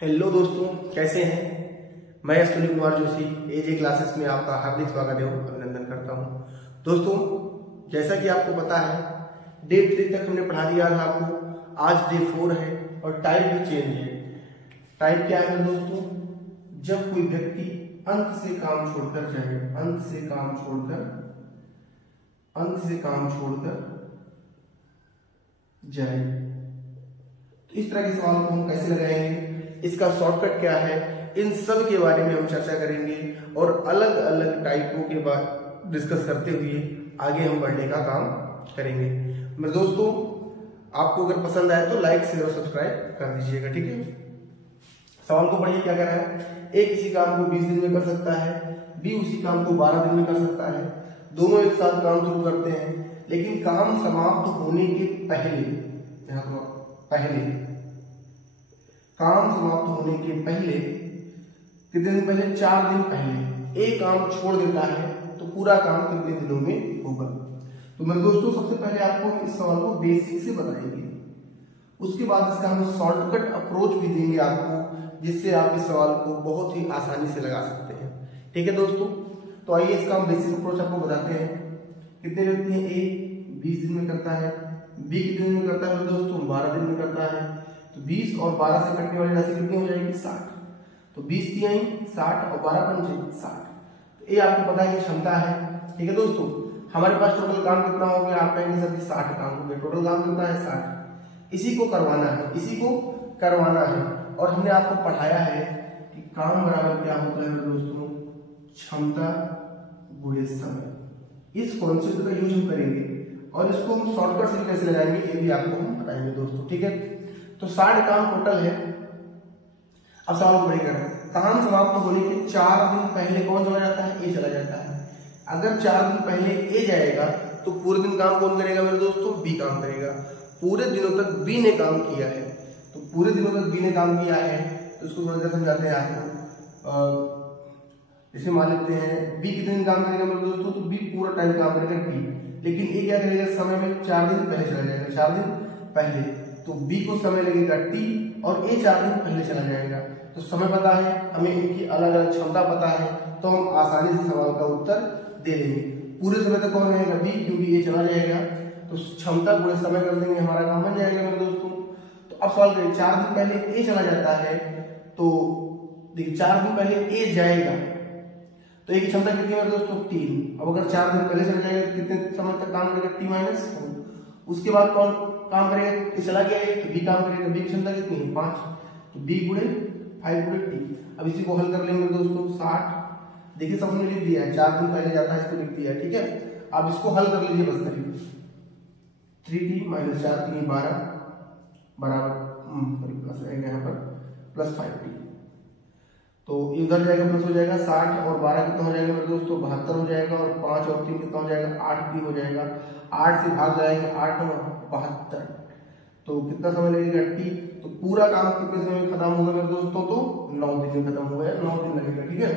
Hello दोस्तों, कैसे हैं। मैं अश्विनी कुमार जोशी एजे क्लासेस में आपका हार्दिक स्वागत एवं अभिनंदन करता हूं। दोस्तों, जैसा कि आपको पता है, डे 3 तक हमने पढ़ा दिया था आपको। आज डे 4 है और टाइप भी चेंज है। टाइप क्या है दोस्तों? जब कोई व्यक्ति अंत से काम छोड़कर जाए, अंत से काम छोड़कर जाए, तो इस तरह के सवाल को हम कैसे लगाएंगे, इसका शॉर्टकट क्या है, इन सब के बारे में हम चर्चा करेंगे और अलग अलग टाइपों के बाद डिस्कस करते हुए आगे हम बढ़ने का काम करेंगे। मेरे दोस्तों, आपको अगर पसंद आए तो लाइक शेयर और सब्सक्राइब कर दीजिएगा, ठीक है। सवाल को पढ़िए, क्या कह रहा है। ए किसी काम को 20 दिन में कर सकता है, बी उसी काम को 12 दिन में कर सकता है। दोनों एक साथ काम शुरू करते हैं, लेकिन काम समाप्त होने के पहले, काम समाप्त होने के पहले कितने दिन पहले? 4 दिन पहले एक काम छोड़ देता है, तो पूरा काम कितने दिनों में होगा। तो मेरे दोस्तों, सबसे पहले आपको इस सवाल को बेसिक से बताएंगे, उसके बाद इसका हम शॉर्टकट अप्रोच भी देंगे आपको, जिससे आप इस सवाल को बहुत ही आसानी से लगा सकते हैं, ठीक है दोस्तों। तो आइए इसका हम बेसिक अप्रोच आपको बताते हैं। कितने व्यक्ति हैं? ए 20 दिन में करता है, बी कितने दिन में करता है मेरे दोस्तों? 12 दिन में करता है। तो 20 और 12 से कटने वाली राशि कितनी हो जाएगी? 60। तो 20 तिहाई 60 और 12 पंचे 60। तो ये आपको पता है कि क्षमता है, ठीक है दोस्तों। हमारे पास टोटल काम कितना हो गया? आप कहेंगे सर 60 काम हो गया। टोटल काम कितना है? 60। इसी को करवाना है, और हमने आपको पढ़ाया है कि काम बराबर क्या होता है मेरे दोस्तों? क्षमता गुणे समय। इस कॉन्सेप्ट का यूज हम करेंगे और इसको हम शॉर्टकट से कैसे लगाएंगे ये भी आपको हम बताएंगे दोस्तों, ठीक है। तो 60 काम टोटल है। अब सवाल को बढ़ेगा, काम समाप्त होने के 4 दिन पहले कौन चला जाता है? ए चला जाता है। अगर 4 दिन पहले ए जाएगा तो पूरे दिन काम कौन करेगा मेरे दोस्तों? बी काम करेगा। पूरे दिनों तक बी ने काम किया है, तो पूरे दिनों तक बी ने काम किया है, तो इसको थोड़ा सा समझाते हैं आपको। जैसे मान लेते हैं बी कितने दिन काम करेगा मेरे दोस्तों? तो बी पूरा टाइम काम करेगा टी, लेकिन ए क्या करेगा? समय में 4 दिन पहले चला जाएगा। 4 दिन पहले, तो बी को समय लगेगा टी और ए 4 दिन पहले चला जाएगा। तो समय पता है हमें, इनकी अलग अलग क्षमता पता है, तो हम आसानी से सवाल का उत्तर दे देंगे। पूरे समय तक कौन रहेगा? बी, क्योंकि ए चला जाएगा, तो क्षमता पूरे समय कर देंगे, हमारा काम बन जाएगा मेरे दोस्तों। तो अब सवाल करें, 4 दिन पहले ए चला जाता है, तो देखिए 4 दिन पहले ए जाएगा, तो ए की क्षमता कितनी है मेरे दोस्तों? 3। अब अगर 4 दिन पहले चला जाएगा तो कितने समय तक काम करेगा? t-4। उसके बाद कौन काम करेगा? चला गया है तो बी काम करेगा। बी की क्षमता कितनी है? 5। तो बी गुणे 5 गुणे टी। अब इसी को हल कर लेंगे दोस्तों। 60, देखिए सबने लिख दिया है, 4 दिन पहले जाता है, इसको लिख दिया है, ठीक है। अब इसको हल कर लीजिए बस करिए। 3t - 4 3 12 बराबर प्लस रहेगा यहाँ पर प्लस 5t। तो इधर जाएगा प्लस हो जाएगा। 60 और 12 कितना हो जाएगा मेरे दोस्तों? 72 हो जाएगा, और 5 और 3 कितना हो जाएगा? 8t हो जाएगा। 8 से भाग जाएंगे, 8 9 72। तो कितना समय लगेगा? टी। तो पूरा काम कितने समय में खत्म होगा मेरे दोस्तों? तो 9 दिन में खत्म होगा, 9 दिन लगेगा, ठीक है।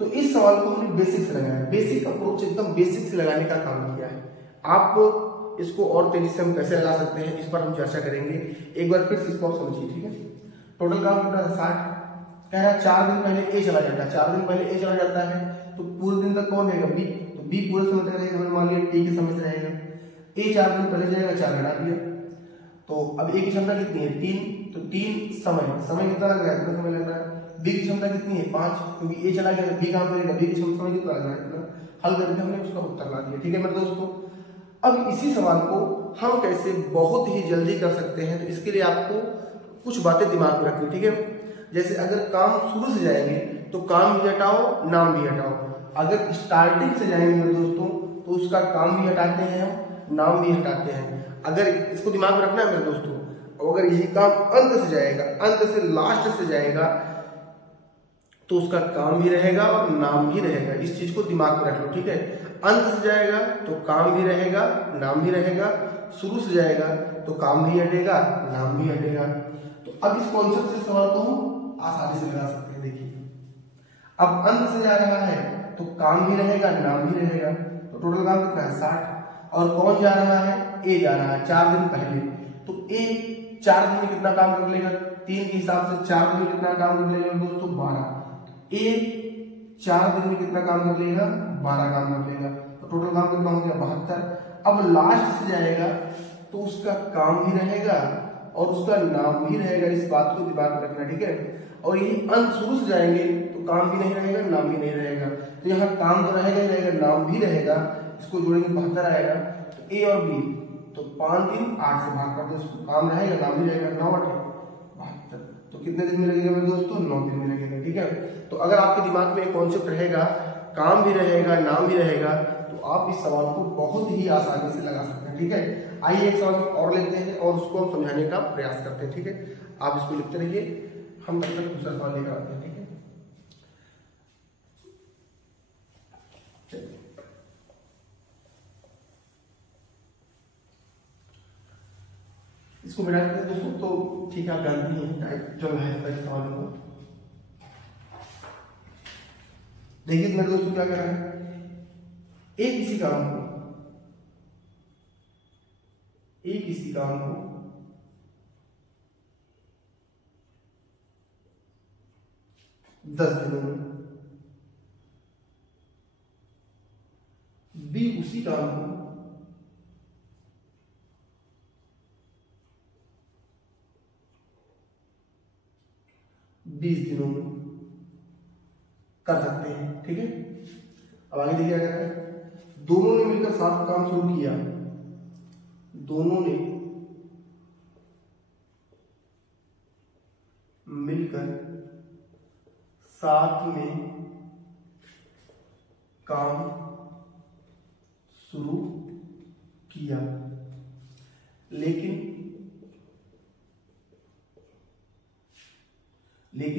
तो इस सवाल को हमने बेसिक से लगाया, बेसिक अप्रोच एकदम बेसिक से लगाने का काम किया है। आप इसको और तेजी से हम कैसे लगा सकते हैं, इस पर हम चर्चा करेंगे। एक बार फिर से इसको आप समझिए, ठीक है। टोटल काम कितना है? 60। कह रहा है 4 दिन पहले ए चला जाता है। 4 दिन पहले ए चला जाता है, तो पूरे दिन तक कौन रहेगा? बी। तो बी पूरे समय तक रहेगा, मान लिया टी के समय से रहेगा। ए 4 दिन पहले जाएगा, 4 घटा दिया। तो अब ए की क्षमता कितनी है? 3। तो 3 समय कितना लग रहा है? कितना समय लग रहा है? बी की क्षमता कितनी है? 5, क्योंकि ए चला गया तो बी काम करेगा। बी की क्षमता समय कितना लग रहा है? हल करके हमने उसका उत्तर ला दिया, ठीक है मेरे दोस्तों। अब इसी सवाल को हम कैसे बहुत ही जल्दी कर सकते हैं, तो इसके लिए आपको कुछ बातें दिमाग में रखनी, ठीक है। जैसे अगर काम शुरू से जाएंगे तो काम भी हटाओ, नाम भी हटाओ। अगर स्टार्टिंग से जाएंगे मेरे दोस्तों तो उसका काम भी हटाते हैं हम, नाम भी हटाते हैं। अगर इसको दिमाग में रखना है मेरे दोस्तों, और अगर यही काम अंत से जाएगा, अंत से लास्ट से जाएगा, तो उसका काम भी रहेगा और नाम भी रहेगा। इस चीज को दिमाग में रख लो, ठीक है। अंत से जाएगा तो काम भी रहेगा, नाम भी रहेगा। शुरू से जाएगा तो काम भी हटेगा, नाम भी हटेगा। तो अब इस कॉन्सेप्ट से सवाल को हम आसानी से लगा सकते हैं। देखिए, अब अंत से जा रहा है तो काम भी रहेगा, नाम भी रहेगा। तो टोटल काम कितना है? 60। और कौन जा रहा है? ए जा रहा है 4 दिन पहले। तो ए 4 दिन में कितना काम कर लेगा, 3 के हिसाब से 4 दिन में कितना काम कर लेगा दोस्तों 12। ए 4 दिन में कितना काम कर लेगा 12 काम कर लेगा, तो टोटल काम कितना हो गया 72। अब लास्ट से जाएगा तो उसका काम भी रहेगा और उसका नाम भी रहेगा, इस बात को दिमाग में रखना, ठीक है। और यही अंत शुरू से जाएंगे तो काम भी नहीं रहेगा, नाम भी नहीं रहेगा, तो यहाँ काम तो रहेगा ही रहेगा, नाम भी रहेगा, इसको जोड़ेंगे 72 आएगा। तो ए और बी, तो 5 दिन 8 से भाग कर दो, उसको काम रहेगा नाम भी रहेगा, 9 8 72, तो कितने दिन में लगेगा मेरे दोस्तों 9 दिन में लगेगा, ठीक है। तो अगर आपके दिमाग में एक कॉन्सेप्ट रहेगा, काम भी रहेगा नाम भी रहेगा, तो आप इस सवाल को बहुत ही आसानी से लगा सकते हैं, ठीक है। आइए एक सवाल और लेते हैं और उसको हम समझाने का प्रयास करते हैं, ठीक है। आप इसको लिखते रहिए, हम तब तक दूसरा सवाल लेकर आते हैं, ठीक है। चलिए इसको मिटा देते हैं दोस्तों, तो ठीक है, आप जानते हैं टाइप जो है सवाल को। देखिए मेरे दोस्तों क्या कर रहा है, एक किसी काम को 10 दिनों में, बी उसी काम को 20 दिनों में कर सकते हैं, ठीक है। अब आगे देखिए क्या कहता है, दोनों ने मिलकर साथ काम शुरू किया, दोनों ने मिलकर साथ में काम शुरू किया, लेकिन काम समाप्त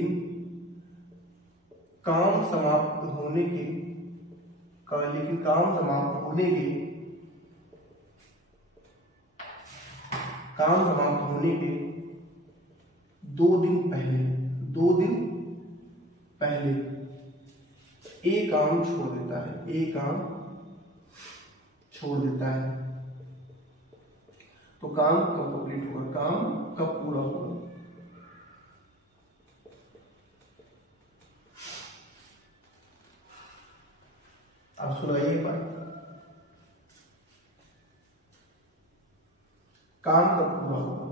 होने के 2 दिन पहले ए काम छोड़ देता है, तो काम कब कंप्लीट होगा, काम कब पूरा होगा। आप सुनाइए बात, काम कब पूरा होगा।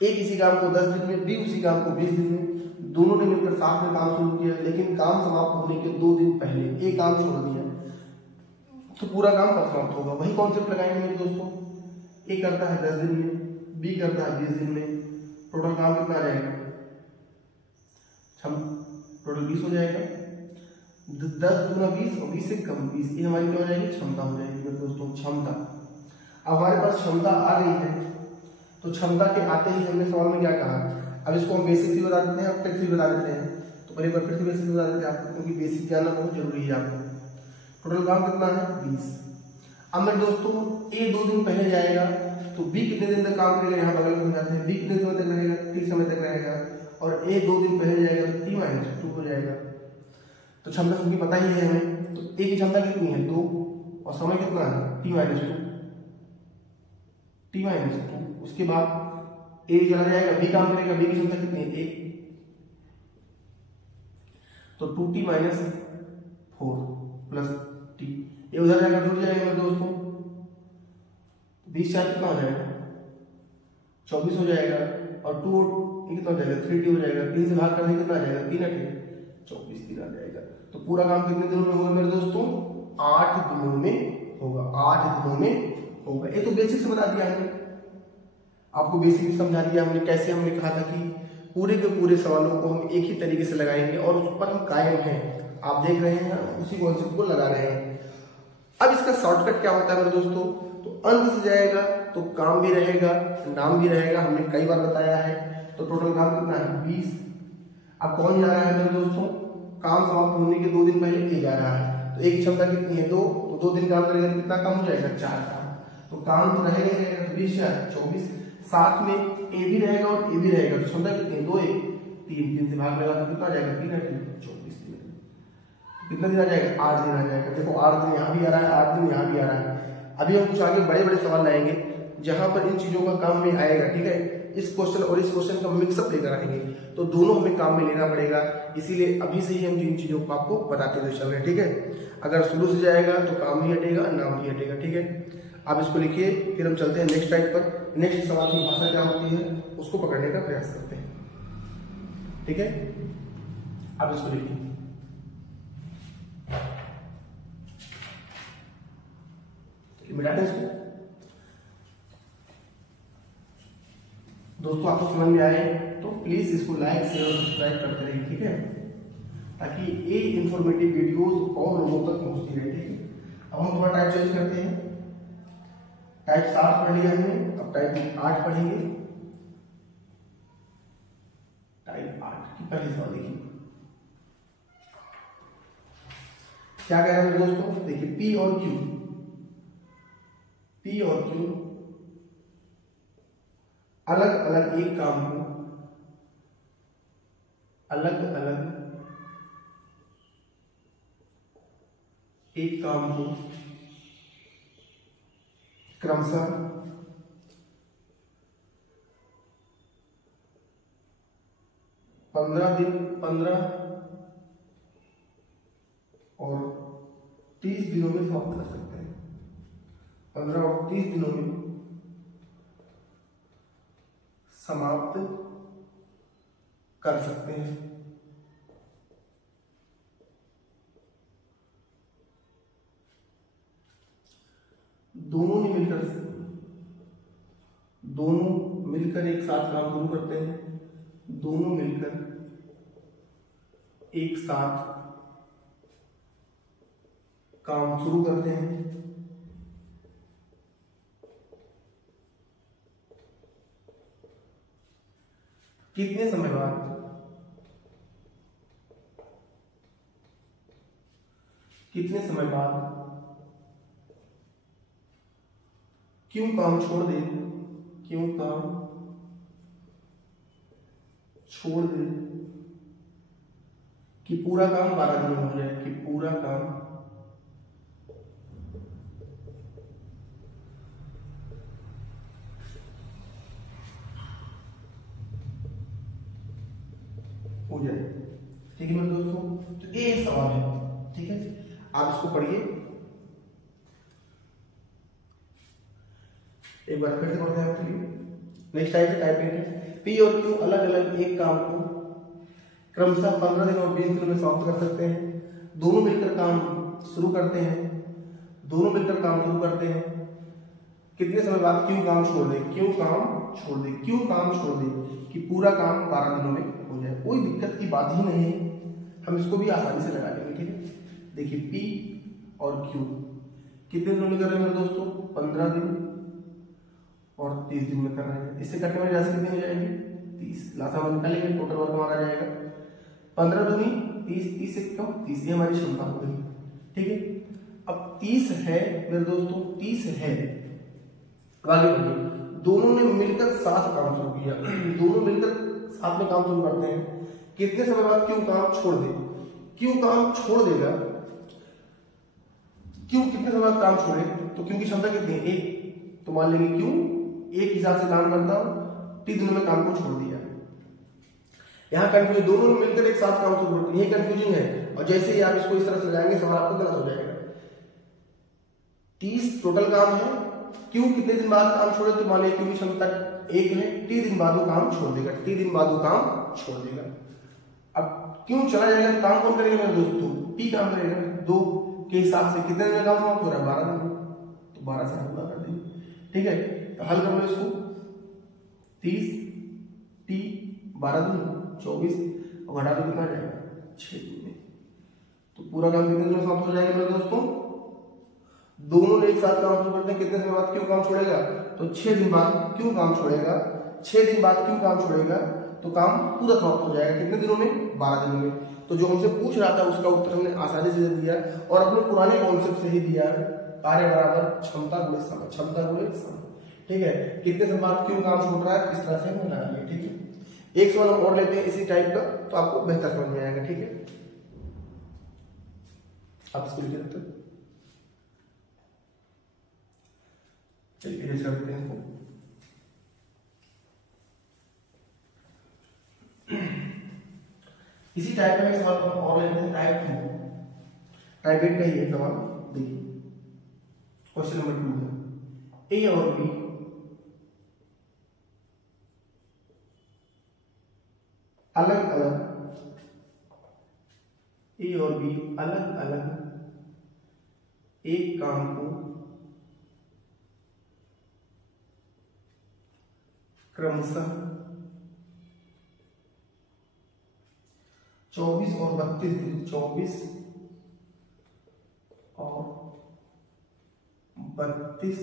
ए किसी काम को 10 दिन में, बी उसी काम को 20 दिन में, दोनों ने मिलकर साथ में काम शुरू किया, लेकिन काम समाप्त होने के 2 दिन पहले ए काम छोड़ दिया, तो पूरा काम कब समाप्त होगा। वही कॉन्सेप्ट लगाएंगे मेरे दोस्तों, ए करता है 10 दिन में, बी करता है 20 दिन में, टोटल काम कितना आ जाएगा, टोटल 20 हो जाएगा, 10 दूना 20 और 20 से कम 20, ये हमारी क्या हो जाएगी, क्षमता हो जाएगी मेरे दोस्तों, क्षमता। अब हमारे पास क्षमता आ गई है, तो क्षमता के आते ही हमने सवाल में क्या कहा, अब इसको हम बेसिक भी बता देते हैं, अब टेक्निक भी बता देते हैं। तो पहले बार फिर से बेसिक बता देते हैं आपको, क्योंकि बेसिक जानना बहुत जरूरी है आपको। टोटल काम कितना है 20। अब मेरे दोस्तों ए 2 दिन पहले जाएगा, तो बी कितने दिन तक काम करेगा, यहाँ बगल में हम जाते हैं, बी कितने समय तक रहेगा, T समय तक रहेगा, और ए 2 दिन पहले जाएगा तो T-2 हो जाएगा। तो क्षमता सबकी पता ही है हमें, तो ए की क्षमता कितनी है 2 और समय कितना है T-2। उसके बाद ए चला जाएगा, बी काम करेगा, बी की क्षमता कितनी है 1, तो 2T-4 प्लस T, ये उधर जाएगा जुड़ जाएगा मेरे दोस्तों, 20 4 कितना हो जाएगा 24 हो जाएगा, और 2 कितना हो जाएगा 3T हो जाएगा, 3 से भाग करने कितना आ जाएगा 3 8 24 दिन आ जाएगा। तो पूरा काम कितने दिनों में होगा मेरे दोस्तों, 8 दिनों में होगा, 8 दिनों में होगा। ये तो बेसिक से बता दिया हमने, आपको बेसिक भी समझा दिया हमने, कैसे हमने कहा था कि पूरे के पूरे सवालों को हम एक ही तरीके से लगाएंगे और उस पर हम कायम हैं, आप देख रहे हैं उसी कॉन्सेप्ट को लगा रहे हैं। अब इसका शॉर्टकट क्या होता है मेरे दोस्तों, तो अंत से जाएगा तो काम भी रहेगा, नाम भी रहेगा, हमने कई बार बताया है। तो टोटल काम कितना है 20। अब कौन जा रहा है मेरे दोस्तों, काम समाप्त होने के 2 दिन पहले ए जा रहा है, तो एक क्षमता कितनी है 2, तो 2 दिन काम करेगा तो कितना काम हो जाएगा 4 काम, तो काम तो रहेगा ही रहेगा, 20 4 24, साथ में ए भी रहेगा और ए भी रहेगा, तो क्षमता कितनी है 2 1 3, 3 से भाग लगा तो कितना आ जाएगा 3 8 24 दिन, कितना दिन आ जाएगा 8 दिन आ जाएगा। देखो 8 दिन यहाँ भी आ रहा है, 8 दिन यहाँ भी आ रहा है। अभी हम कुछ आगे बड़े बड़े सवाल लाएंगे जहां पर इन चीजों का काम में आएगा, ठीक है, इस क्वेश्चन और इस क्वेश्चन का मिक्सअप लेकर आएंगे, तो दोनों हमें काम में लेना पड़ेगा। इसीलिए अभी से ही हम इन चीजों को आपको बताते हुए चल रहे हैं, ठीक है। अगर शुरू से जाएगा तो काम भी हटेगा, नाम भी हटेगा, ठीक है। आप इसको लिखिए, फिर हम चलते हैं नेक्स्ट टाइप पर। नेक्स्ट सवाल की भाषा क्या होती है उसको पकड़ने का प्रयास करते हैं, ठीक है। आप इसको लिखिए। मिटाते इसको। दोस्तों आपको समझ में आए तो प्लीज इसको लाइक शेयर और सब्सक्राइब करते रहिए, ठीक है, ताकि ये इंफॉर्मेटिव वीडियोस और लोगों तक पहुंचती रहे, ठीक है। अब हम थोड़ा टाइप चेंज करते हैं। टाइप 7 पढ़ लिया हमने, अब टाइप 8 पढ़ेंगे। टाइप 8 की पहली सवाल देखिए क्या कह रहे हैं दोस्तों। देखिए पी और क्यू, पी और क्यू अलग अलग एक काम को, अलग अलग एक काम को क्रमशः 15 और 30 दिनों में समाप्त कर सकते हैं। 15 और 30 दिनों में समाप्त कर सकते हैं। दोनों मिलकर एक साथ काम शुरू करते हैं। दोनों मिलकर एक साथ काम शुरू करते हैं। कितने समय बाद, कितने समय बाद क्यों काम छोड़ दे, क्यों काम छोड़ दे कि पूरा काम 12 दिन में हो जाए, कि पूरा काम हो जाए, ठीक है मेरे दोस्तों। तो ये सवाल है, ठीक है, आप इसको पढ़िए एक बार फिर से पढ़ते हैं आपके लिए। नेक्स्ट टाइप है टाइप 8 है। पी और क्यू अलग अलग एक काम को क्रमशः 15 दिन और 20 दिनों में समाप्त कर सकते हैं। दोनों मिलकर काम शुरू करते हैं। दोनों मिलकर काम शुरू करते हैं। कितने समय बाद क्यों काम छोड़ दे, क्यों काम छोड़ दे, क्यों काम छोड़ दे कि पूरा काम 12 दिनों में हो जाए। कोई दिक्कत की बात ही नहीं है, हम इसको भी आसानी से लगा लेंगे, ठीक है। देखिए पी और क्यू कितने दिनों में कर रहे हैं मेरे दोस्तों, 15 दिन और 30 दिन में कर रहे हैं। इससे कटने वाली राशि कितनी हो जाएगी, 30। लासा हम निकालेंगे, टोटल वर्क हमारा जाएगा 15 दूनी 30, 30 से कम 30, ये हमारी क्षमता हो गई, ठीक है। अब 30 है मेरे दोस्तों, 30 है, आगे बढ़िए। दोनों ने मिलकर साथ काम शुरू किया। दोनों मिलकर साथ में काम शुरू करते हैं। कितने समय बाद क्यों काम छोड़ दे, क्यों काम छोड़ देगा, क्यों कितने समय बाद काम छोड़े, तो क्यों की क्षमता कितनी है, 1, तो मान लेंगे क्यों एक हिसाब से काम करता हूं, 30 दिनों में काम को छोड़ दिया। यहां कंफ्यूजन, दोनों ने मिलकर एक साथ काम शुरू करते हैं, ये कंफ्यूजिंग है। और जैसे ही आप इसको इस तरह से लगाएंगे सवाल आपको गलत हो जाएगा। 30 टोटल काम है, क्यों कितने दिन बाद काम छोड़े, तो मान लीजिए क्यों की क्षमता 1 है, 30 दिन बाद वो काम छोड़ देगा, 30 दिन बाद वो काम छोड़ देगा। अब क्यों चला जाएगा, काम कौन करेगा मेरे दोस्तों, पी काम करेगा। 2 के हिसाब से कितने दिन में काम समाप्त हो रहा है, 12 दिन में, तो 12 से पूरा कर देंगे, ठीक है। तो हल कर लो इसको, 30 टी 12 दिन 24 और घटा दो कितना जाएगा, 6 दिन में। तो पूरा काम कितने दिन में समाप्त हो जाएगा मेरे दोस्तों, दोनों ने एक साथ काम शुरू करते हैं। कितने समय बाद क्यों काम छोड़ेगा, तो 6 दिन बाद क्यों काम छोड़ेगा, 6 दिन बाद क्यों काम छोड़ेगा, तो काम पूरा समाप्त हो जाएगा। कितने दिनों में, 12 दिनों में। तो जो हमसे पूछ रहा था उसका उत्तर हमने आसानी से दे दिया और अपने पुराने कॉन्सेप्ट से ही दिया, कार्य बराबर क्षमता गुणे समय, क्षमता गुणे समय, ठीक है। कितने समय बाद क्यों काम छोड़ रहा है, इस तरह से हमने लगा लिया, ठीक है। एक सवाल हम और लेते हैं इसी टाइप का, तो आपको बेहतर समझ में आएगा, ठीक है। आप इसको लिखिए। चलिए रेज कर देते हैं इसको। इसी टाइप का सवाल हम और लेते हैं टाइप 2। टाइप 8 का ही है सवाल। देखिए क्वेश्चन नंबर 2 है ए और बी अलग अलग एक काम को क्रमशः 24 और 32 दिन 24 और 32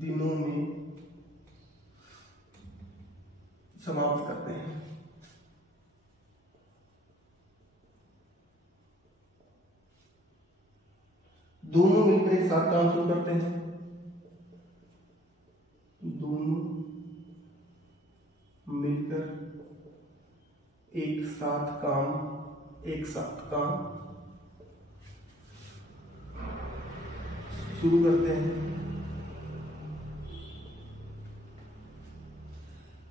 दिनों में समाप्त करते हैं। दोनों मिलकर एक साथ काम शुरू करते हैं। दोनों मिलकर एक साथ काम शुरू करते हैं।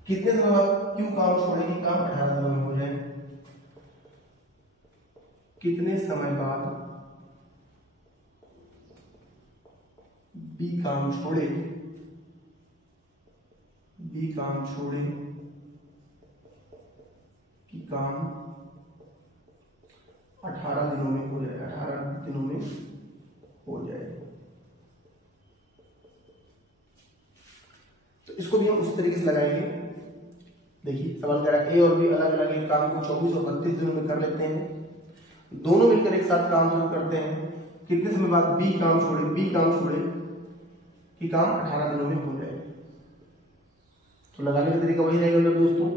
कितने समय बाद क्यों काम छोड़ेगी? काम 18 दिनों में हो जाए। कितने समय बाद बी काम छोड़े कि काम 18 दिनों में हो जाए। 18 दिनों में हो जाए। तो इसको भी हम उस तरीके से लगाएंगे। देखिए सवाल कह रहा है ए और बी अलग अलग एक काम को 24 और 32 दिनों में कर लेते हैं। दोनों मिलकर एक साथ काम शुरू करते हैं। कितने समय बाद बी काम छोड़े कि काम 18 दिनों में हो जाए। तो लगाने का तरीका वही रहेगा मेरे दोस्तों,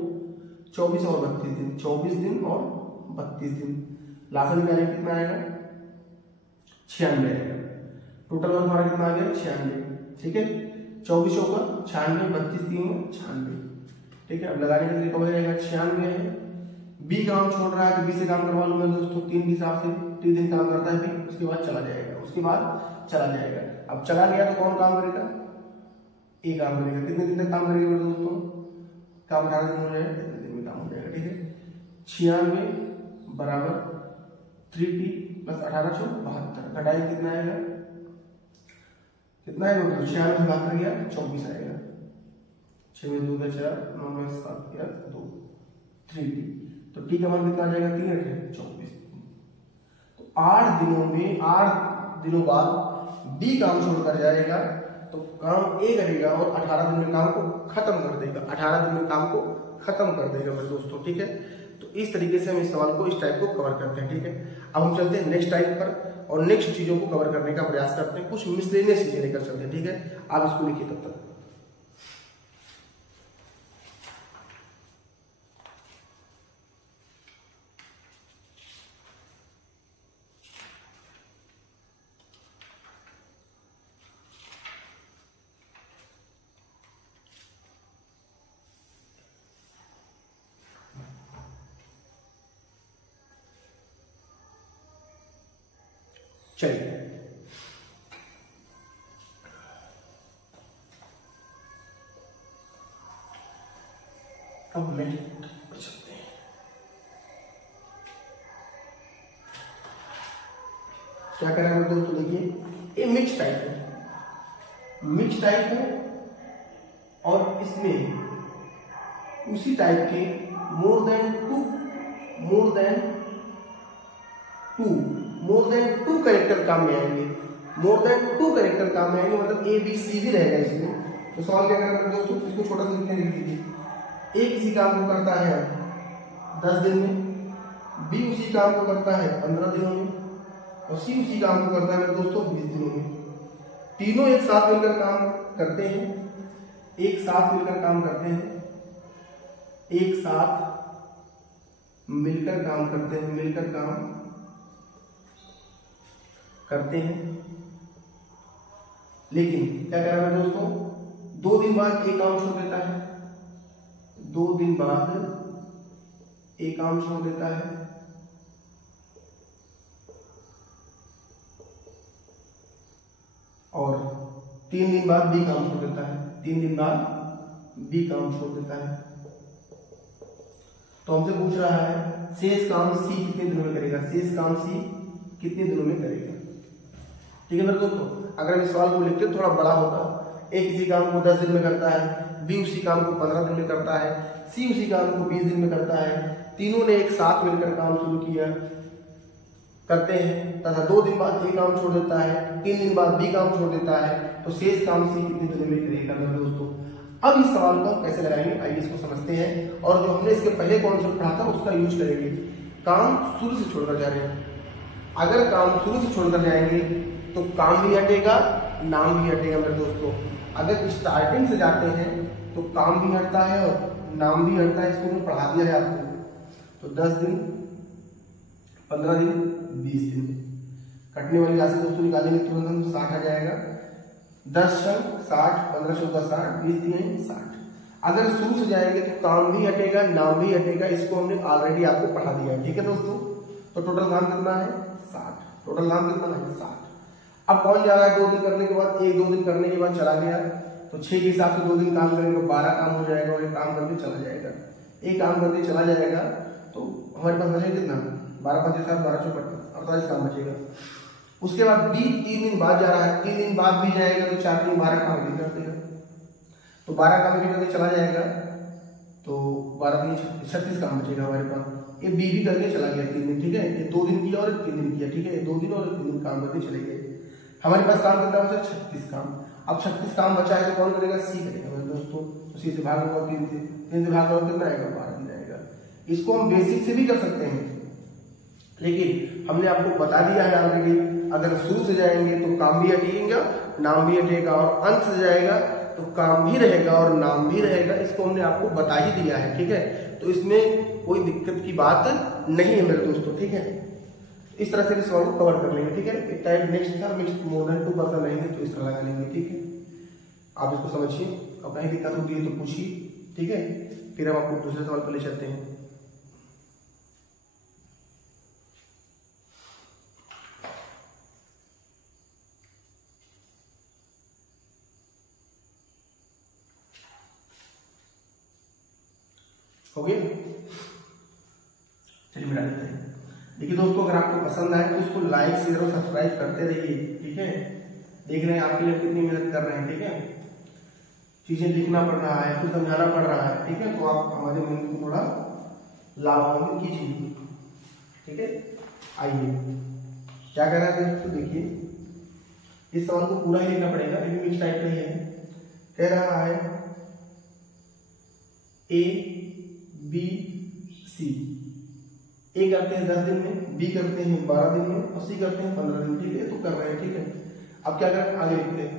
24 और 32 दिन, 24 दिन और 32 दिन। लास्ट में आएगा कितना आएगा? 96 आएगा। टोटल वर्क हमारा कितना आ गया? 96। ठीक है, 24 होगा 96, 32 3 96। ठीक है, अब लगाने का तरीका वही रहेगा, 96 है। बी काम छोड़ रहा है तो बी से काम करवा लूंगा दोस्तों 3 के हिसाब से। 3 दिन काम करता है बी, उसके बाद चला जाएगा। अब चला गया तो कौन काम करेगा? ए काम करेगा। कितने दिन तक काम करेगा मेरे दोस्तों? काम 18 दिन हो जाएगा, कितने दिन में काम हो जाएगा। ठीक है, 96 बराबर 3t प्लस 18 = 72। घटाएंगे कितना आएगा? कितना है? 96 से भाग कर गया 24 आएगा। 6 में 2 4, 9 में 7 गया 2, 3t। तो टी का मान कितना आ जाएगा? 3 8 24। तो 8 दिनों बाद डी काम छोड़कर जाएगा तो काम ए करेगा और 18 दिन में काम को खत्म कर देगा मेरे दोस्तों। ठीक है, तो इस तरीके से हम इस सवाल को, इस टाइप को कवर करते हैं। ठीक है, अब हम चलते हैं नेक्स्ट टाइप पर और नेक्स्ट चीजों को कवर करने का प्रयास करते हैं। कुछ मिसलेनियस चीजें लेकर चलते हैं। ठीक है, आप इसको लिखिए तब तक। चलिए अब नेक्स्ट चलते हैं। क्या कह रहा है दोस्तों? देखिए ये मिक्स टाइप है और इसमें उसी टाइप के मोर देन टू कैरेक्टर काम में आएंगे। मतलब ए बी सी भी रहेगा इसमें। तो सवाल क्या करना है दोस्तों? इसको छोटा सा लिखने लिख दीजिए। ए किसी काम को करता है 10 दिन में, बी उसी काम को करता है 15 दिनों में और सी उसी काम को करता है मेरे दोस्तों 20 दिनों में। तीनों एक साथ मिलकर काम करते हैं। लेकिन क्या कह रहा है दोस्तों? 2 दिन बाद एक काम छोड़ देता है। और 3 दिन बाद बी काम छोड़ देता है, 3 दिन बाद बी काम छोड़ देता है। तो हमसे पूछ रहा है शेष काम सी कितने दिनों में करेगा, शेष काम सी कितने दिनों में करेगा। ठीक है मेरे दोस्तों, अगर हम इस सवाल को लिखते थोड़ा बड़ा होता, ए किसी काम को 10 दिन में करता है, बी उसी काम को 15 दिन में करता है, सी उसी काम को 20 दिन में करता है, तीनों ने एक साथ मिलकर काम शुरू किया करते हैं तथा 2 दिन बाद ए काम छोड़ देता है, 3 दिन बाद बी काम छोड़ देता है, तो शेष काम सी कितने दिनों में करेगा मेरे दोस्तों। अब इस सवाल को कैसे लगाएंगे आइए इसको समझते हैं, और जो हमने इसके पहले कॉन्सेप्ट पढ़ा था उसका यूज करेंगे। काम शुरू से छोड़कर जा रहे हैं, अगर काम शुरू से छोड़कर जाएंगे तो काम भी हटेगा, नाम भी हटेगा मेरे दोस्तों। अगर स्टार्टिंग से जाते हैं तो काम भी हटता है और नाम भी हटता है, इसको हमने पढ़ा दिया है आपको। तो 10 दिन, 15 दिन, 20 दिन कटने वाली राशि दोस्तों निकालेंगे तुरंत हम, 60 आ जाएगा। 10 छंग 60, 15 चौका 60, 20 दिए 60। अगर शुरू से जाएंगे तो काम भी हटेगा, नाम भी हटेगा, इसको हमने ऑलरेडी आपको पढ़ा दिया है। ठीक है दोस्तों, तो टोटल काम कितना है 60, टोटल काम कितना है 60। अब कौन जा रहा है 2 दिन करने के बाद, 1-2 दिन करने के बाद चला गया, तो 6 के हिसाब से 2 दिन काम करेंगे 12 काम हो जाएगा, और एक काम करके चला जाएगा, एक काम करके चला जाएगा, तो हमारे पास बचेगा कितना 12 5 7 12 54 48 काम बचेगा। उसके बाद बी 3 दिन बाद जा रहा है, 3 दिन बाद भी जाएगा तो 4 दिन 12 काम भी करते हैं, तो 12 काम भी करके चला जाएगा, तो 12 दिन 36 काम बचेगा हमारे पास। ये बी भी करके चला गया 3 दिन, ठीक है, ये 2 दिन किया और 3 दिन किया, ठीक है, 2 दिन और 3 दिन काम करके चले गए। हमारे पास काम कितना बचा 36 काम। अब 36 काम बचा है तो कौन करेगा, सी करेगा मेरे दोस्तों। तो सी से भाग होगा 3 से, 3 से भाग होगा कितना आएगा 12 दिन आएगा। इसको हम बेसिक से भी कर सकते हैं, लेकिन हमने आपको बता दिया है ऑलरेडी, अगर शुरू से जाएंगे तो काम भी हटेगा, नाम भी हटेगा, और अंत से जाएगा तो काम भी रहेगा और नाम भी रहेगा। इसको हमने आपको बता ही दिया है, ठीक है, तो इसमें कोई दिक्कत की बात नहीं है मेरे दोस्तों। ठीक है, इस तरह से इस सवाल को कवर कर लेंगे। ठीक है, टाइप नेक्स्ट था, मिक्स मोर देन 2% रहेंगे तो इस तरह लगा लेंगे। ठीक है, आप इसको समझिए, और कहीं दिक्कत होती है तो पूछिए। ठीक है, फिर हम आपको दूसरे सवाल पर ले चलते हैं। हो गया, चलिए मिटा देते हैं। देखिए दोस्तों, अगर आपको पसंद आए तो उसको लाइक शेयर और सब्सक्राइब करते रहिए। ठीक है, देख रहे हैं आपके लिए कितनी मेहनत कर रहे हैं। ठीक है, चीजें लिखना पड़ रहा है, फिर समझाना पड़ रहा है। ठीक है, तो आप हमारे मेहनत को थोड़ा लाभ कीजिए। ठीक है, आइए क्या कह रहा है तो देखिए, इस सवाल को पूरा ही लिखना पड़ेगा, लेकिन मिक्स टाइप का ही है। कह रहा है ए बी सी, ए करते हैं 10 दिन में, बी करते हैं 12 दिन में, और सी करते हैं 15 दिन। ठीक है, तो कर रहे हैं। ठीक है, अब क्या करें, आगे लिखते हैं,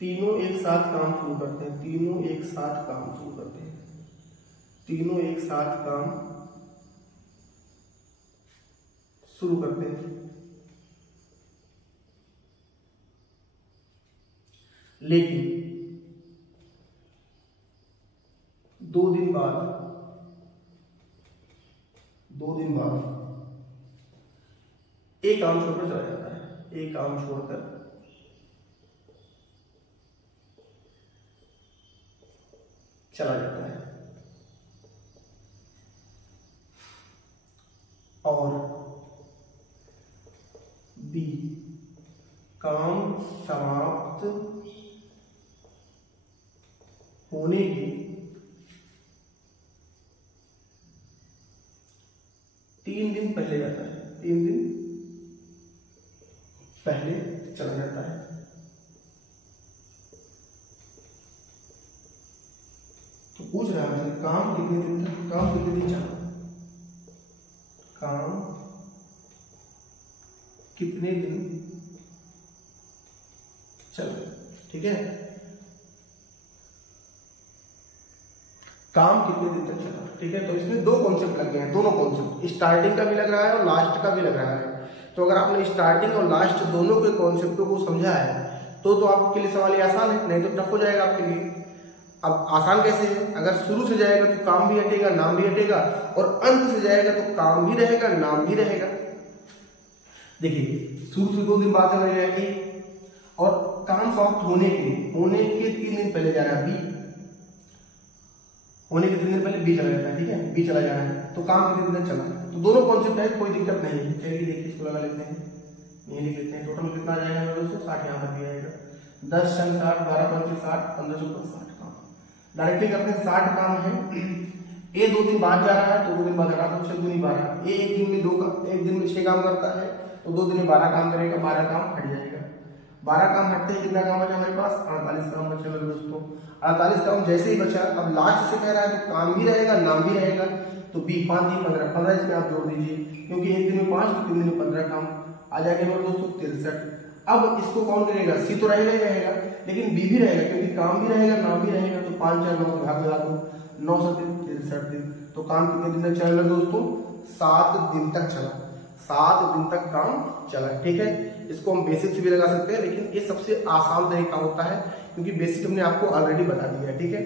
तीनों एक साथ काम शुरू करते हैं, तीनों एक साथ काम शुरू करते हैं, तीनों एक साथ काम शुरू करते हैं, लेकिन 2 दिन बाद एक काम छोड़कर चला जाता है, एक काम छोड़कर चला जाता है, और बी काम समाप्त होने के 3 दिन पहले जाता है, 3 दिन पहले चला जाता है। तो पूछ रहा है काम कितने दिन तक, काम कितने दिन चला, काम कितने दिन चला। ठीक है, काम कितने दिन तक चला। ठीक है, तो इसमें 2 कॉन्सेप्ट लग गए हैं, दोनों कॉन्सेप्ट, स्टार्टिंग का भी लग रहा है और लास्ट का भी लग रहा है। तो अगर आपने स्टार्टिंग और लास्ट दोनों के कॉन्सेप्टों को समझा है तो आपके लिए सवाल ये आसान है, नहीं तो टफ हो जाएगा आपके लिए। अब आसान कैसे है, अगर शुरू से जाएगा तो काम भी हटेगा, नाम भी हटेगा, और अंत से जाएगा तो काम भी रहेगा, नाम भी रहेगा। देखिए, शुरू से 2 दिन बाद चला जाएगी, और काम समाप्त होने के 3 दिन पहले जा रहा है बी, होने के 3 दिन पहले बी चला जाता है, ठीक है, बी चला जा रहा है, तो काम कितने दिन चला। तो दोनों कॉन्सेप्ट है, कोई दिक्कत नहीं है। चलिए देखिए इसको लगा लेते हैं, ये लिख लेते हैं। टोटल कितना आ जाएगा मेरे दोस्तों, 60 यहाँ पर भी आएगा। 10 × 60, 12 × 5 60, 15 × 60 काम। डायरेक्टली करते हैं, 60 काम है। ए 2 दिन बाद जा रहा है तो 2 दिन बाद 8 6 दूनी 12। ए एक दिन में 6 काम करता है तो 2 दिन में 12 काम करेगा, 12 काम हट जाएगा। 12 काम हटते ही कितना काम बचा हमारे पास, 48 काम बचा मेरे दोस्तों। 48 काम जैसे ही बचा, अब लास्ट से कह रहा है तो काम भी रहेगा नाम भी रहेगा, तो बी 5 दिन 15, 15 इसमें आप जोड़ दीजिए, क्योंकि एक दिन में 5 तो 3 दिन में 15 काम आ जाएगा मेरे दोस्तों 63। अब इसको कौन करेगा, सी तो रहेगा लेकिन बी भी रहेगा, क्योंकि काम भी रहेगा नाम भी रहेगा, तो 5 4 9 भाग लगा दो, 9 63 दिन। तो काम कितने दिन तक चला दोस्तों, 7 दिन तक चला, 7 दिन तक काम चला, ठीक है। इसको हम बेसिक से भी लगा सकते हैं, लेकिन ये सबसे आसान तरीका होता है, क्योंकि बेसिक हमने आपको ऑलरेडी बता दिया है, ठीक है।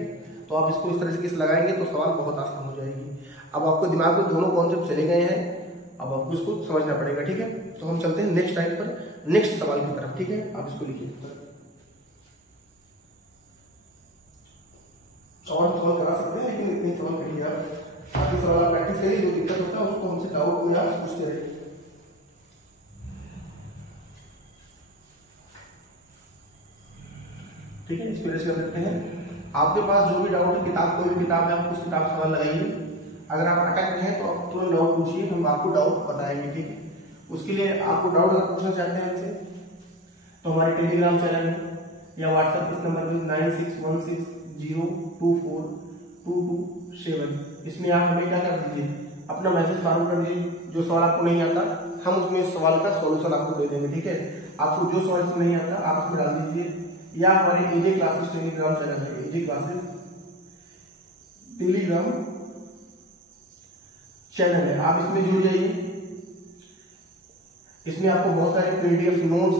तो आप इसको इस तरह से लगाएंगे तो सवाल बहुत आसान हो जाएगी। अब आपको दिमाग में दोनों कॉन्सेप्ट चले गए हैं, अब आपको इसको समझना पड़ेगा, ठीक है। तो हम चलते हैं नेक्स्ट टाइप पर, नेक्स्ट सवाल की तरफ, ठीक है। आप इसको लिखिए, और सवाल करा सकते हैं, लेकिन इतने सवाल करिए आप, बाकी सवाल प्रैक्टिस करिए, जो दिक्कत होता है उसको हमसे डाउट में आप पूछते रहिए। ठीक है, इसको ऐसे कर सकते हैं। आपके पास जो भी डाउट है, किताब कोई भी किताब है, आप उस किताब से सवाल लगाइए। अगर आप अटक रहे हैं तो आप तुरंत डाउट पूछिए, हम आपको डाउट बताएंगे, ठीक है। उसके लिए आपको डाउट अगर पूछना चाहते हैं हमसे, तो हमारे टेलीग्राम चैनल या व्हाट्सएप इस नंबर पर 9616024227, इसमें आप हमें क्या कर दीजिए, अपना मैसेज फॉरवर्ड कर दीजिए। जो सवाल आपको नहीं आता, हम उसमें सवाल का सॉल्यूशन आपको दे देंगे, ठीक है। आपको जो सवाल नहीं आता आप उसमें डाल दीजिए, या हमारे एजे क्लासेस टेलीग्राम चैनल है, एजे क्लासेस टेलीग्राम चैनल है, आप इसमें जुड़ जाइए। इसमें आपको बहुत सारे पीडीएफ नोट्स,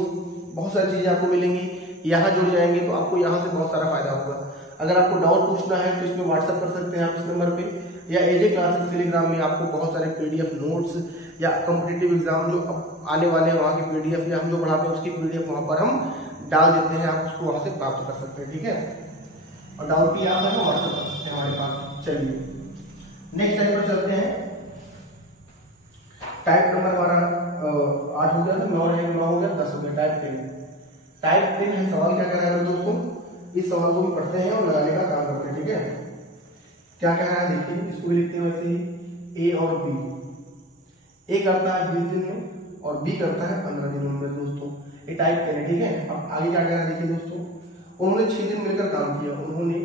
बहुत सारी चीजें आपको मिलेंगी। यहाँ जुड़ जाएंगे तो आपको यहाँ से बहुत सारा फायदा होगा। अगर आपको डाउट पूछना है तो इसमें व्हाट्सएप कर सकते हैं आप इस नंबर पे, या एजे क्लासेस टेलीग्राम में आपको बहुत सारे पीडीएफ नोट्स या कॉम्पिटिटिव एग्जाम जो अब आने वाले हैं वहाँ की पीडीएफ, या हम जो पढ़ाते हैं उसकी पीडीएफ वहाँ पर हम डाल देते हैं, आप उसको वहाँ से प्राप्त कर सकते हैं, ठीक है। और डाउट भी आप व्हाट्सएप कर सकते हैं हमारे पास। चलिए नेक्स्ट टाइप पर चलते हैं। टाइप नंबर हमारा 8 हो गया, 9 हो गया, 10 हो गया। टाइप 10 है। सवाल क्या कह रहा है दोस्तों, इस सवाल को हम पढ़ते हैं और लगाने का काम करते हैं, ठीक है। क्या कह रहा है देखिए, इसको भी लिखते हैं वैसे ही, ए और बी। ए करता है 20 दिन में और बी करता है 15 दिनों में दोस्तों। ये टाइप 10 है, ठीक है। अब आगे क्या कह रहा है देखिए दोस्तों, उन्होंने 6 दिन मिलकर काम किया, उन्होंने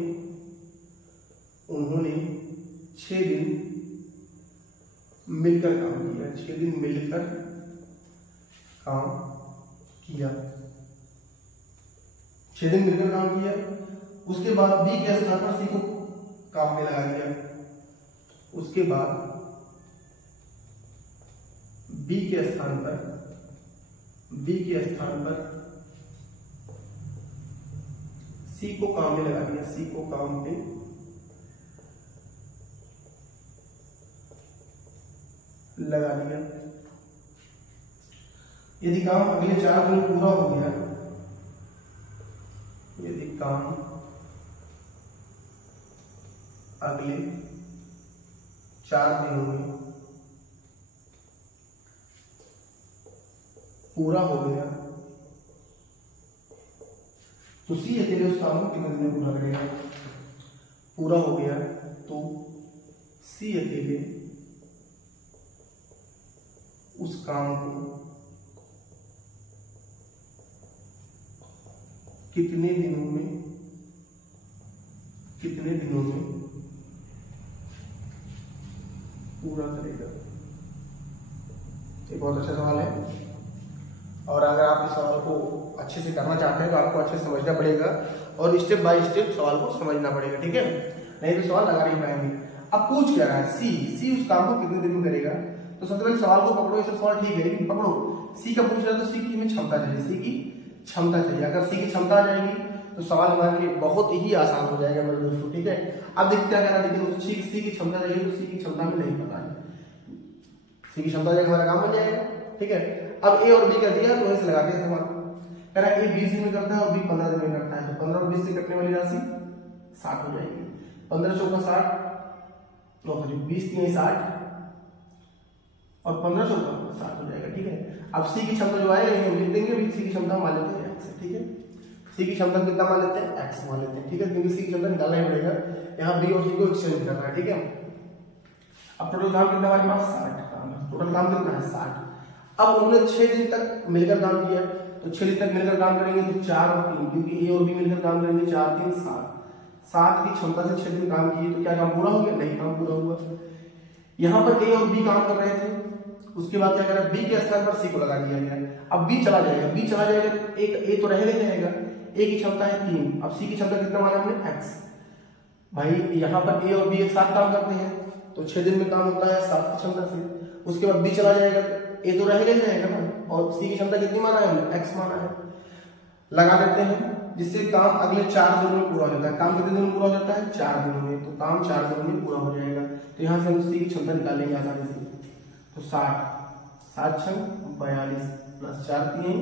6 दिन मिलकर काम किया, 6 दिन मिलकर काम किया, 6 दिन मिलकर काम किया। उसके बाद बी के स्थान पर सी को काम में लगा दिया, उसके बाद बी के स्थान पर सी को काम में लगा दिया, सी को काम पे लगा दिया। यदि काम अगले 4 दिन पूरा हो गया, यदि काम अगले 4 दिनों में पूरा हो गया, तो सी अकेले उस काम को कितने दिन में पूरा करेगा। पूरा हो गया तो सी अकेले उस काम को कितने दिनों में पूरा करेगा। ये बहुत अच्छा सवाल है, और अगर आप इस सवाल को अच्छे से करना चाहते हैं तो आपको अच्छे से समझना पड़ेगा और स्टेप बाय स्टेप सवाल को समझना पड़ेगा, ठीक है। नहीं तो सवाल लगा नहीं पाएंगे। अब पूछ क्या रहा है, सी उस काम को कितने दिन में करेगा। तो सबसे पहले सवाल को पकड़ो, ये सब सवाल ठीक है, लेकिन पकड़ो सी का पूछ रहा है तो सी की में क्षमता चाहिए, सी की क्षमता चाहिए। अगर सी की क्षमता आ जाएगी तो सवाल हमारे लिए बहुत ही आसान हो जाएगा मेरे दोस्तों, ठीक है। अब देखते क्या कह रहा है, लेकिन सी की क्षमता चाहिए, तो सी की क्षमता में नहीं पता है, सी की क्षमता जाएगा हमारा काम बन जाएगा, ठीक है। अब ए और बी कर दिया तो ऐसे लगा दिया सवाल, कह रहा है ए 20 दिन में करता है और बी 15 दिन में करता है, तो 15 और 20 से कटने वाली राशि 60 हो जाएगी। 15 चौका 60, 20 3 60 और 15 चौका 60 हो जाएगा। ठीक है, अब सी की क्षमता जो आएगी हम लिख देंगे, सी की क्षमता मान लेते हैं x। ठीक है, सी की क्षमता कितना मान लेते हैं, x मान लेते हैं। ठीक है, क्योंकि सी की क्षमता निकालना ही पड़ेगा, यहाँ बी और सी को एक्सचेंज करना है। ठीक है, अब टोटल काम कितना हमारे पास 60 काम है, टोटल काम कितना है 60। अब उन्होंने 6 दिन तक मिलकर काम किया, तो 6 दिन तक मिलकर काम करेंगे तो 4 और 3, क्योंकि ए और बी मिलकर काम करेंगे 4 3 7। 7 की क्षमता से 6 दिन काम किए तो क्या काम पूरा हो गया, नहीं काम पूरा हुआ। यहाँ पर ए और बी काम कर रहे थे, उसके बाद क्या करा, बी के स्थान पर सी को लगा दिया गया। अब बी चला जाएगा, बी चला जाएगा, एक ए तो रह नहीं जाएगा, ए की क्षमता है 3, अब सी की क्षमता कितना माना हमने x। भाई यहाँ पर ए और बी एक साथ काम करते हैं तो 6 दिन में काम होता है 7 की क्षमता से। उसके बाद बी चला जाएगा, ए तो रह नहीं जाएगा ना, और सी की क्षमता कितनी माना है हमने, x माना है, लगा देते हैं, जिससे काम अगले 4 दिनों में पूरा हो जाता है। काम कितने दिनों में पूरा हो जाता है, 4 दिनों में, तो काम 4 दिनों में पूरा हो जाएगा। तो यहाँ से हम सी की क्षमता निकालेंगे आसानी से, तो 60 7 6 42 प्लस 4 3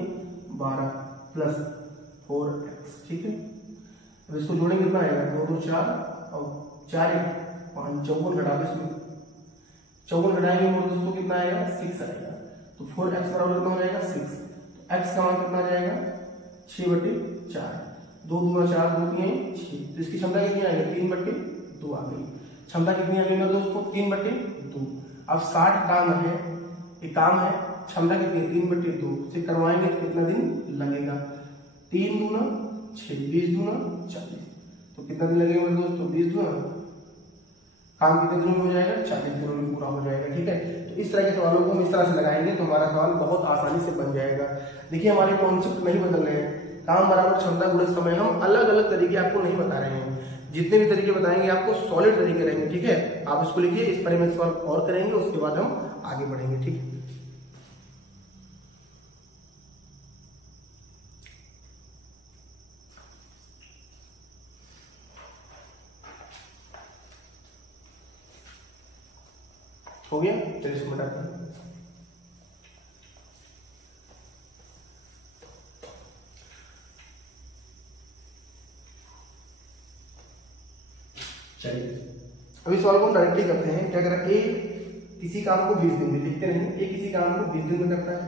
12 प्लस 4x। ठीक है, अब इसको जोड़ेंगे कितना आएगा, 2 2 4 और 4 1 5 54 घटा दे, 54 घटाएंगे और दोस्तों कितना आएगा 6 आएगा, तो 4x बराबर कितना हो जाएगा 6। तो x का मान कितना आ जाएगा 6/4, 2 दूना 4 2 3 6, तो इसकी क्षमता कितनी आ गई 3/2 आ गई। क्षमता कितनी आ गई मेरे दोस्तों 3/2। अब 60 काम है, ये काम है, क्षमता कितनी 3/2 से करवाएंगे तो कितना दिन लगेगा, 3 दूना 6 20 दूना 40, तो कितना दिन लगेगा मेरे दोस्तों 20 दूना, काम कितने दिनों में हो जाएगा 40 दिनों में पूरा हो जाएगा। ठीक है, तो इस तरह के सवालों को हम इस तरह से लगाएंगे तो हमारा सवाल बहुत आसानी से बन जाएगा। देखिए हमारे कॉन्सेप्ट नहीं बदल रहे हैं, काम बराबर क्षमता गुणा समय, हम अलग अलग तरीके आपको नहीं बता रहे हैं, जितने भी तरीके बताएंगे आपको सॉलिड तरीके रहेंगे। ठीक है, आप इसको लिखिए, इस पर हम सवाल और करेंगे, उसके बाद हम आगे बढ़ेंगे। ठीक है, हो गया, चलिए इसको मिटाते हैं। चलिए अब इस सवाल को डायरेक्टली करते हैं। क्या करें, ए किसी काम को 20 दिन में, लिखते नहीं, ए किसी काम को 20 दिन में करता है,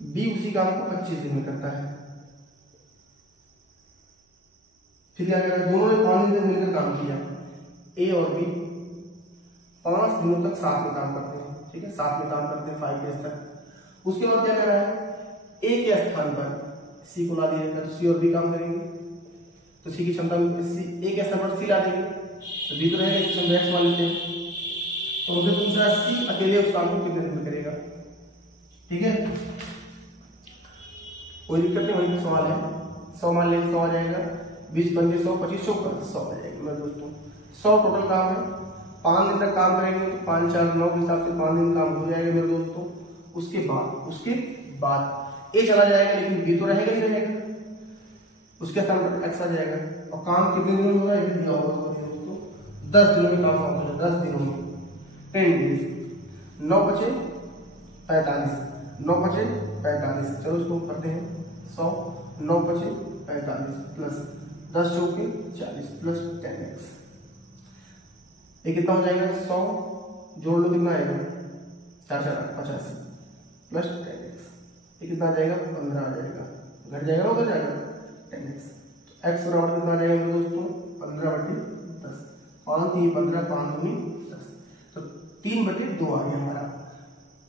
बी उसी काम को 25 दिन में करता है। फिर क्या करें, दोनों ने 5 दिन मिलकर काम किया, ए और बी 5 दिनों तक साथ में काम करते हैं। ठीक है, साथ में काम करते हैं 5 डेज तक। उसके बाद क्या कर रहा है, ए के स्थान पर सी को ला दिया, तो सी और बी काम करेंगे, तो सी की क्षमता ए के स्थान पर सी ला देंगे, तो बी तो रहेगा, क्षमता x मान लेते हैं। तो उनसे पूछ रहा है सी अकेले उस काम को कितने दिन में करेगा। ठीक है, कोई दिक्कत नहीं, वही सवाल है। 100 मान लेंगे, 100 आ जाएगा, 20 पंजे 100 25 चौका 100 आ जाएगा मेरे दोस्तों। 100 टोटल काम है, 5 दिन तक काम करेंगे तो 5 4 9 के हिसाब से 5 दिन काम हो जाएगा मेरे दोस्तों। उसके बाद ए चला जाएगा, लेकिन बी तो रहेगा ही रहेगा, उसके स्थान पर x आ जाएगा। और काम कितने दिनों में होगा ये दिया होगा दोस्तों, 10 दिनों में काम होगा, 10 दिनों में 10 डेज। 9 बचे 45, 9 बचे 45, चलो इसको करते हैं 100, 9 बचे 45 प्लस 10 चौके 40 प्लस 10x, ये कितना हो जाएगा 100, जोड़ लो कितना आएगा 4 4 85 प्लस 10x, ये कितना आ जाएगा 15 आ जाएगा, घट जाएगा ना, उधर जाएगा 10x। तो x बराबर कितना आ जाएगा दोस्तों 15/10, 5 3 15 5 2 10, तो 3/2 आ गया हमारा।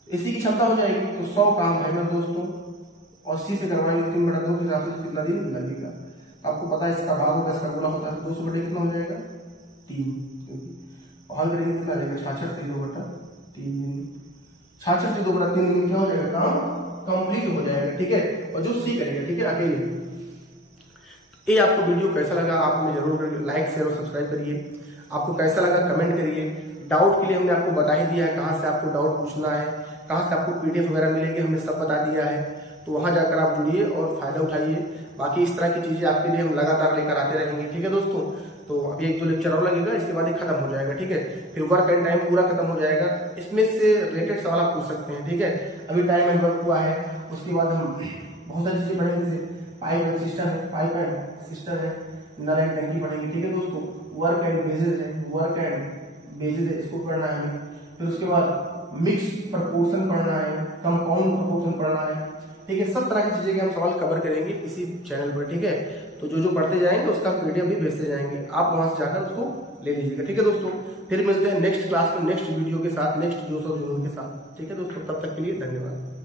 इसी की क्षमता हो जाएगी, तो 100 काम है मेरे दोस्तों, 80 से करवाएंगे 3/2 के हिसाब से कितना दिन लगेगा। आपको पता है इसका भाग होता है, इसका गुणा होता है, 200 कितना हो जाएगा 3, और हल करेंगे कितना रहेगा 66 से 2/3 दिन, 66 से 2/3 दिन क्या हो जाएगा, काम कंप्लीट हो जाएगा। ठीक है, और जो सी करेगा, ठीक है, अकेले। ये आपको वीडियो कैसा लगा आप हमें जरूर लाइक शेयर और सब्सक्राइब करिए। आपको कैसा लगा कमेंट करिए। डाउट के लिए हमने आपको बता ही दिया है कहाँ से आपको डाउट पूछना है, कहाँ से आपको PDF वगैरह मिलेगी, हमने सब बता दिया है, तो वहाँ जाकर आप जुड़िए और फायदा उठाइए। बाकी इस तरह की चीजें आपके लिए हम लगातार लेकर आते रहेंगे। ठीक है दोस्तों, तो अभी 1 2 लेक्चर और लगेगा, इसके बाद ये खत्म हो जाएगा। ठीक है, फिर वर्क एंड टाइम पूरा खत्म हो जाएगा, इसमें से रिलेटेड सवाल आप पूछ सकते हैं। ठीक है, अभी टाइम एंड वर्क हुआ है, उसके बाद हम बहुत सारी चीजें पढ़ेंगे, जैसे पाइप एंड सिस्टम है, नल एंड टंकी पढ़ेंगे, ठीक है दोस्तों। वर्क एंड बेसिस है, इसको पढ़ना है। फिर उसके बाद मिक्स प्रपोर्शन पढ़ना है, कंपाउंड प्रपोर्शन पढ़ना है, ठीक है। सब तरह की चीजें के हम सवाल कवर करेंगे इसी चैनल पर, ठीक है। तो जो पढ़ते जाएंगे उसका पीडीएफ भी भेजते जाएंगे, आप वहां से जाकर उसको ले लीजिएगा, ठीक है दोस्तों। फिर मिलते हैं नेक्स्ट क्लास में नेक्स्ट वीडियो के साथ, नेक्स्ट जोश और जुनून के साथ, ठीक है दोस्तों। तब तक के लिए धन्यवाद।